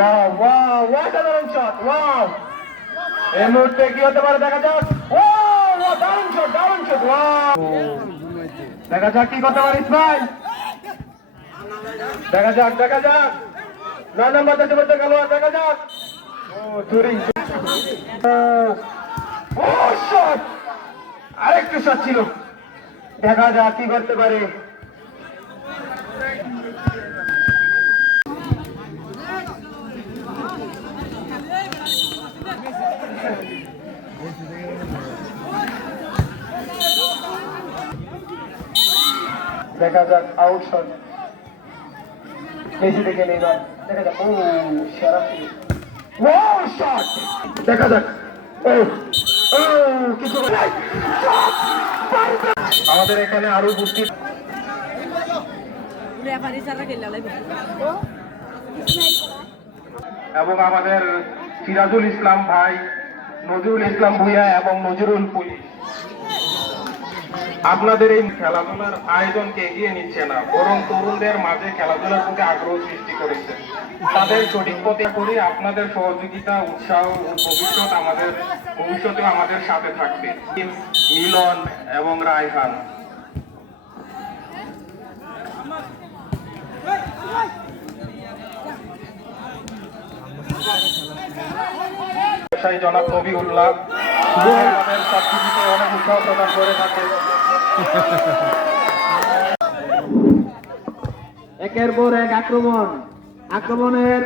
wow wow অসাধারণ shot wow এই মুহূর্তে কি হতে পারে দেখা যাক ওয়াও দারুণ শট ওয়াও দেখা যাক কি করতে পারে ইসমাইল দেখা যাক 9 নম্বর দেশে খেলোয়াড় দেখা যাক ও চুরি ও শট আরেকটু শট ছিল দেখা যাক কি করতে পারে দেখা যাক আউট শট মেসি থেকে নেইমার দেখা যাক ও সেরা ওয়াও শট দেখা যাক ও ও কিছু নাই আমাদের এখানে আরো উপস্থিত এবং আমাদের সিরাজুল ইসলাম ভাই নজরুল ইসলাম ভূঁইয়া এবং নজরুল পুলিশ আপনাদের এই খেলাধুলার আয়োজনকে এগিয়ে নিচ্ছে না বরং তরুণদের মাঝে খেলাধুলার প্রতি আগ্রহ সৃষ্টি করেছে তাদের সঠিক পথে করি আপনাদের সহযোগিতা উৎসাহ ও ভবিষ্যতেও আমাদের সাথে থাকবে মিলন এবং রায়হান জনাব নবিউল্লাহ আমাদের সবকিছুতে অনেক উৎসাহ প্রদান করে থাকে একের পর এক আক্রমণের